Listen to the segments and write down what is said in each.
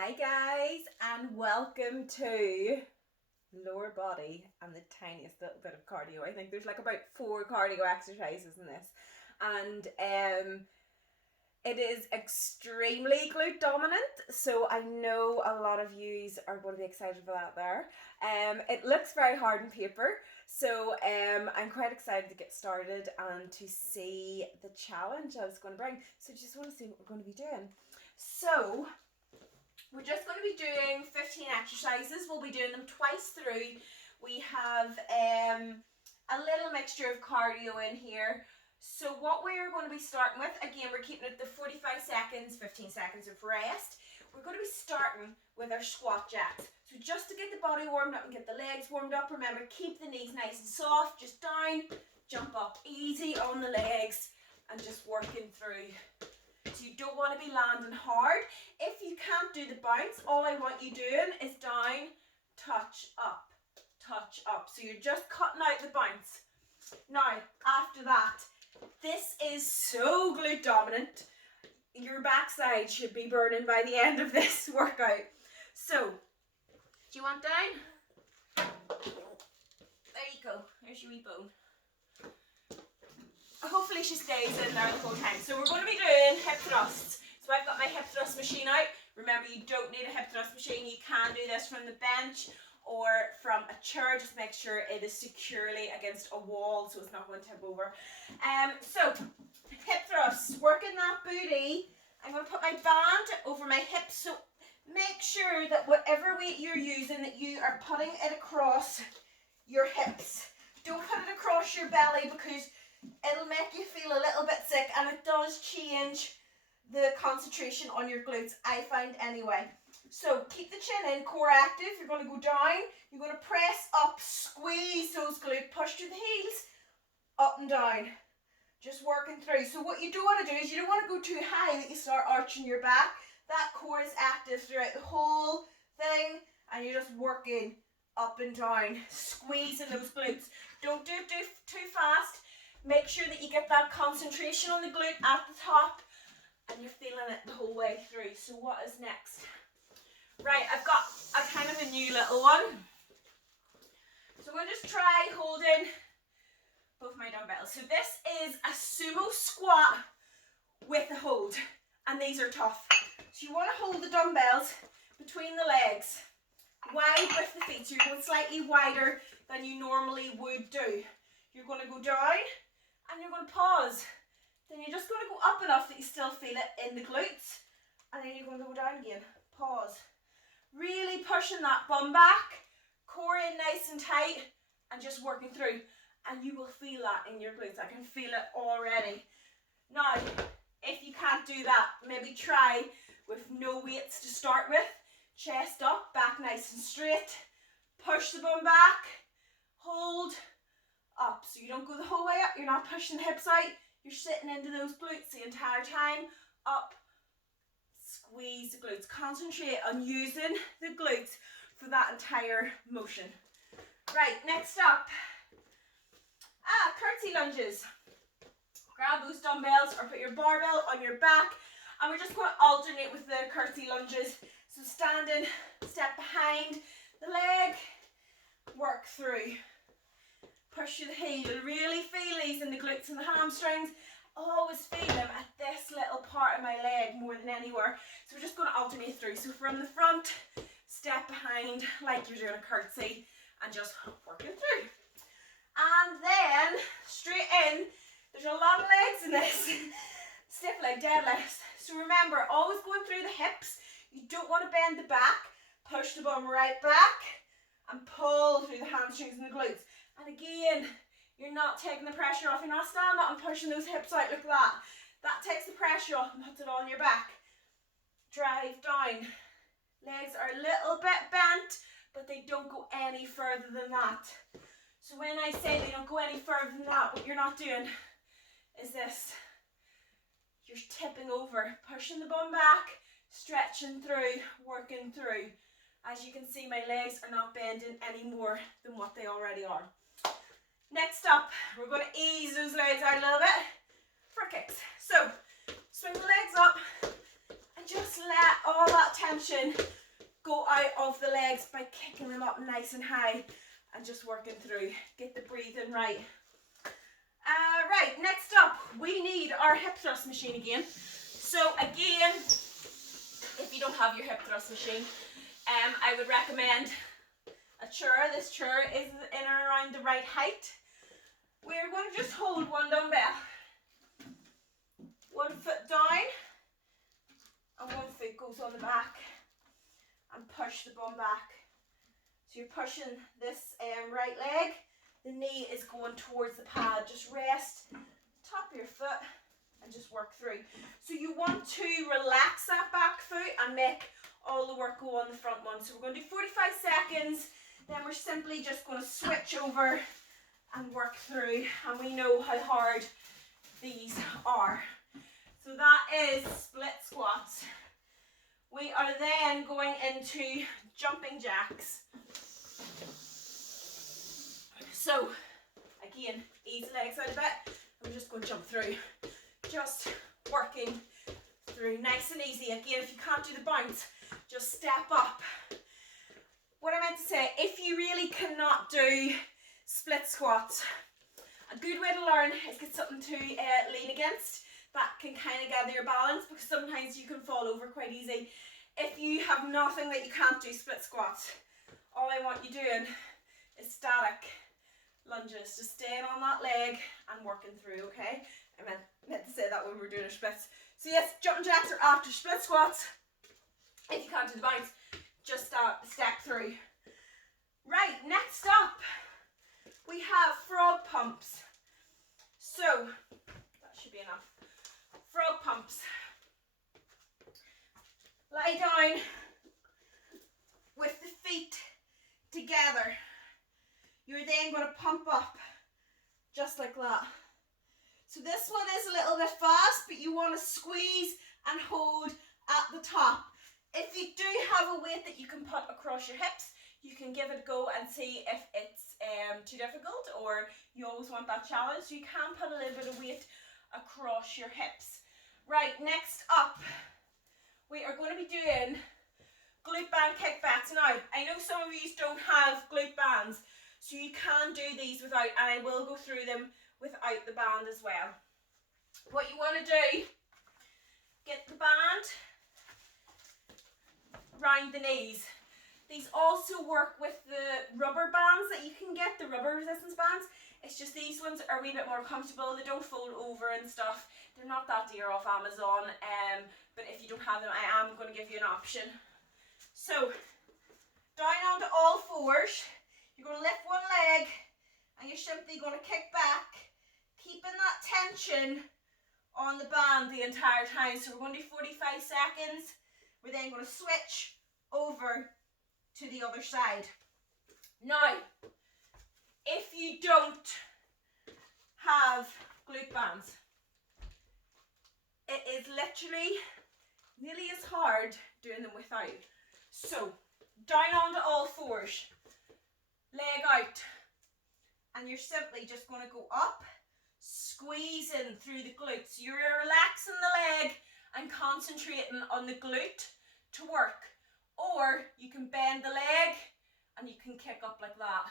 Hi guys, and welcome to lower body and the tiniest little bit of cardio. I think there's like about 4 cardio exercises in this, and it is extremely glute dominant, so I know a lot of yous are going to be excited for that there. It looks very hard on paper, so I'm quite excited to get started and to see the challenge that it's going to bring. So just want to see what we're going to be doing. So we're just going to be doing 15 exercises. We'll be doing them twice through. We have a little mixture of cardio in here. So what we're going to be starting with, again, we're keeping it to 45 seconds, 15 seconds of rest. We're going to be starting with our squat jacks. So just to get the body warmed up and get the legs warmed up, remember, keep the knees nice and soft, just down, jump up, easy on the legs, and just working through. So you don't want to be landing hard. If you can't do the bounce, all I want you doing is down, touch up, touch up. So you're just cutting out the bounce. Now, after that, this is so glute dominant. Your backside should be burning by the end of this workout. So, do you want down? There you go. There's your wee bone. Hopefully she stays in there the whole time. So we're going to be doing hip thrusts. So I've got my hip thrust machine out. Remember, you don't need a hip thrust machine. You can do this from the bench or from a chair. Just make sure it is securely against a wall so it's not going to tip over. So hip thrusts, working that booty. I'm going to put my band over my hips. So make sure that whatever weight you're using, that you are putting it across your hips. Don't put it across your belly because it'll make you feel a little bit sick, and it does change the concentration on your glutes, I find anyway. So keep the chin in, core active. You're going to go down, you're going to press up, squeeze those glutes, push to the heels, up and down, just working through. So what you don't want to do is you don't want to go too high that you start arching your back. That core is active throughout the whole thing, and you're just working up and down, squeezing those glutes. Don't do it too fast. Make sure that you get that concentration on the glute at the top and you're feeling it the whole way through. So what is next? Right, I've got a kind of a new little one. So I'm going to just try holding both my dumbbells. So this is a sumo squat with a hold, and these are tough. So you want to hold the dumbbells between the legs, wide with the feet. So you're going slightly wider than you normally would do. You're going to go down, and you're going to pause. Then you're just going to go up enough that you still feel it in the glutes. And then you're going to go down again. Pause. Really pushing that bum back. Core in nice and tight. And just working through. And you will feel that in your glutes. I can feel it already. Now, if you can't do that, maybe try with no weights to start with. Chest up, back nice and straight. Push the bum back. Hold. Up, so you don't go the whole way up, you're not pushing the hips out, you're sitting into those glutes the entire time. Up, squeeze the glutes, concentrate on using the glutes for that entire motion. Right, next up, curtsy lunges. Grab those dumbbells or put your barbell on your back, and we're just going to alternate with the curtsy lunges. So standing, step behind the leg, work through. Push through the heel. You'll really feel these in the glutes and the hamstrings. Always feel them at this little part of my leg more than anywhere. So we're just going to alternate through. So from the front, step behind like you're doing a curtsy and just working through. And then straight in. There's a lot of legs in this. Stiff leg deadlifts. So remember, always going through the hips. You don't want to bend the back. Push the bum right back and pull through the hamstrings and the glutes. And again, you're not taking the pressure off. You're not standing up and pushing those hips out like that. That takes the pressure off and puts it on your back. Drive down. Legs are a little bit bent, but they don't go any further than that. So when I say they don't go any further than that, what you're not doing is this. You're tipping over, pushing the bum back, stretching through, working through. As you can see, my legs are not bending any more than what they already are. Next up, we're going to ease those legs out a little bit for kicks. So, swing the legs up and just let all that tension go out of the legs by kicking them up nice and high and just working through. Get the breathing right. Right, next up, we need our hip thrust machine again. So again, if you don't have your hip thrust machine, I would recommend a chair. This chair is in and around the right height. We're going to just hold one dumbbell, 1 foot down, and 1 foot goes on the back, and push the bum back. So you're pushing this right leg, the knee is going towards the pad. Just rest, top of your foot, and just work through. So you want to relax that back foot and make all the work go on the front one. So we're going to do 45 seconds, then we're simply just going to switch over and work through, and we know how hard these are. So that is split squats. We are then going into jumping jacks. So again, ease legs out a bit. I'm just going to jump through. Just working through nice and easy. Again, if you can't do the bounce, just step up. What I meant to say, if you really cannot do split squats, a good way to learn is get something to lean against that can kind of gather your balance, because sometimes you can fall over quite easy. If you have nothing that you can't do split squats, all I want you doing is static lunges, just staying on that leg and working through, okay? I meant to say that when we were doing our splits. So yes, jumping jacks are after split squats. If you can't do the bounce, just step through. Right, next up, we have frog pumps. So, that should be enough. Frog pumps. Lie down with the feet together. You're then going to pump up just like that. So this one is a little bit fast, but you want to squeeze and hold at the top. If you do have a weight that you can put across your hips, you can give it a go and see if it's too difficult, or you always want that challenge. So you can put a little bit of weight across your hips. Right, next up, we are going to be doing glute band kickbacks. Now, I know some of you don't have glute bands, so you can do these without, and I will go through them without the band as well. What you want to do, get the band round the knees. These also work with the rubber bands that you can get, the rubber resistance bands. It's just these ones are a wee bit more comfortable. They don't fold over and stuff. They're not that dear off Amazon, but if you don't have them, I am going to give you an option. So, down onto all fours. You're going to lift one leg and you're simply going to kick back, keeping that tension on the band the entire time. So we're going to do 45 seconds. We're then going to switch over to the other side. Now, if you don't have glute bands, it is literally nearly as hard doing them without. So, down onto all fours, leg out, and you're simply just going to go up, squeezing through the glutes. You're relaxing the leg and concentrating on the glute to work. Or you can bend the leg and you can kick up like that.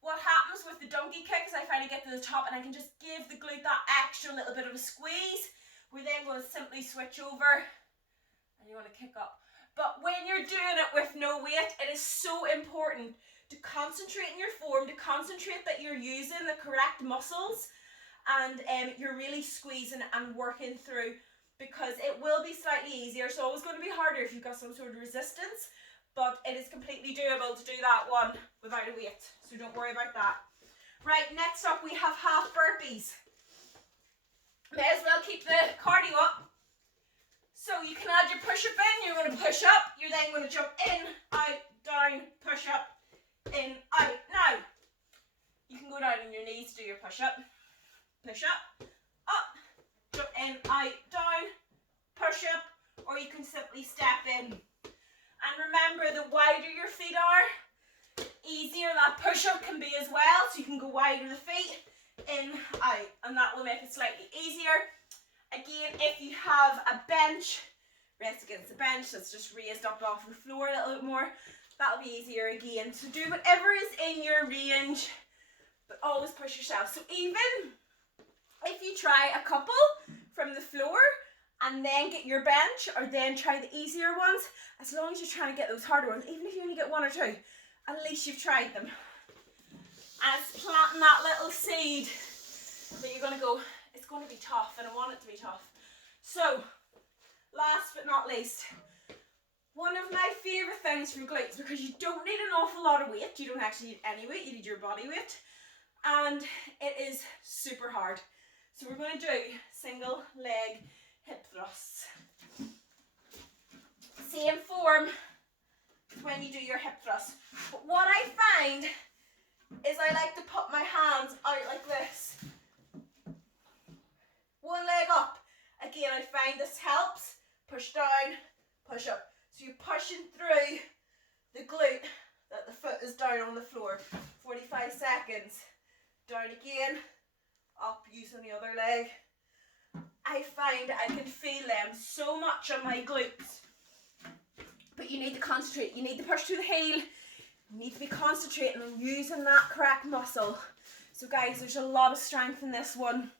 What happens with the donkey kick is I finally get to the top and I can just give the glute that extra little bit of a squeeze. We're then going to simply switch over and you want to kick up. But when you're doing it with no weight, it is so important to concentrate in your form, to concentrate that you're using the correct muscles and you're really squeezing and working through, because it will be slightly easier. It's always going to be harder if you've got some sort of resistance, but it is completely doable to do that one without a weight, so don't worry about that. Right, next up we have half burpees. May as well keep the cardio up. So you can add your push-up in, you're going to push up, you're then going to jump in, out, down, push up, in, out. Now, you can go down on your knees to do your push-up, up, jump in, out, down, push up, or you can simply step in. And remember, the wider your feet are, easier that push-up can be as well. So you can go wider the feet, in, out, and that will make it slightly easier. Again, if you have a bench, rest against the bench that's just raised up off the floor a little bit more. That'll be easier again. So do whatever is in your range, but always push yourself. So even if you try a couple from the floor and then get your bench, or then try the easier ones, as long as you're trying to get those harder ones, even if you only get one or two, at least you've tried them. And it's planting that little seed that you're going to go, it's going to be tough, and I want it to be tough. So, last but not least, one of my favourite things for glutes, because you don't need an awful lot of weight, you don't actually need any weight, you need your body weight, and it is super hard. So we're going to do single leg hip thrusts. Same form when you do your hip thrust. But what I find is I like to put my hands out like this. One leg up. Again, I find this helps. Push down, push up. So you're pushing through the glute that the foot is down on the floor. 45 seconds. Down again. Up using the other leg. I find I can feel them so much on my glutes. But you need to concentrate. You need to push through the heel. You need to be concentrating on using that correct muscle. So guys, there's a lot of strength in this one.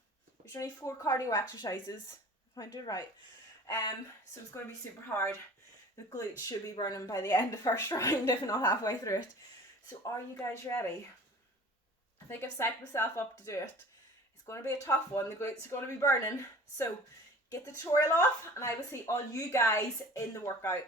There's only 4 cardio exercises, if I do it right. So it's going to be super hard. The glutes should be burning by the end of first round, if not halfway through it. So are you guys ready? I think I've psyched myself up to do it. It's going to be a tough one. The glutes are going to be burning. So get the tutorial off, and I will see all you guys in the workout.